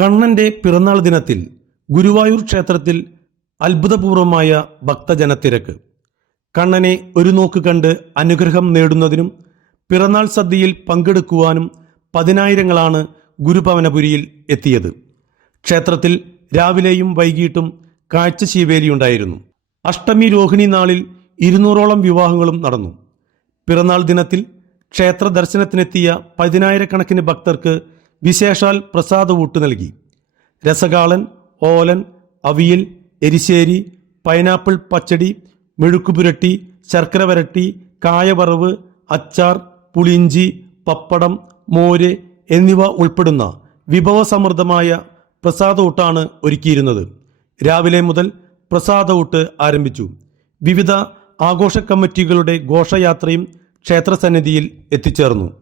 കണ്ണന്റെ പിറന്നാൾ ദിനത്തിൽ ഗുരുവായൂർ ക്ഷേത്രത്തിൽ അത്ഭുതപൂർവമായ ഭക്തജനത്തിരക്ക്. കണ്ണനെ ഒരു നോക്ക് കണ്ട് അനുഗ്രഹം നേടുന്നതിനും പിറന്നാൾ സദ്യയിൽ പങ്കെടുക്കുവാനും പതിനായിരങ്ങളാണ് ഗുരുഭവനപുരിയിൽ എത്തിയത്. ക്ഷേത്രത്തിൽ രാവിലെയും വൈകിട്ടും കാഴ്ച ശീവേലിയുണ്ടായിരുന്നു. അഷ്ടമി രോഹിണി നാളിൽ ഇരുന്നൂറോളം വിവാഹങ്ങളും നടന്നു. പിറന്നാൾ ദിനത്തിൽ ക്ഷേത്ര ദർശനത്തിനെത്തിയ പതിനായിരക്കണക്കിന് ഭക്തർക്ക് വിശേഷാൽ പ്രസാദവൂട്ട് നൽകി. രസകാളൻ ഓലൻ അവിയൽ എരിശ്ശേരി പൈനാപ്പിൾ പച്ചടി മെഴുക്കുപുരട്ടി ശർക്കര വരട്ടി കായവറവ് അച്ചാർ പുളിഞ്ചി പപ്പടം മോര് എന്നിവ ഉൾപ്പെടുന്ന വിഭവസമൃദ്ധമായ പ്രസാദഊട്ടാണ് ഒരുക്കിയിരുന്നത്. രാവിലെ മുതൽ പ്രസാദഊട്ട് ആരംഭിച്ചു. വിവിധ ആഘോഷ കമ്മിറ്റികളുടെ ഘോഷയാത്രയും ക്ഷേത്രസന്നിധിയിൽ എത്തിച്ചേർന്നു.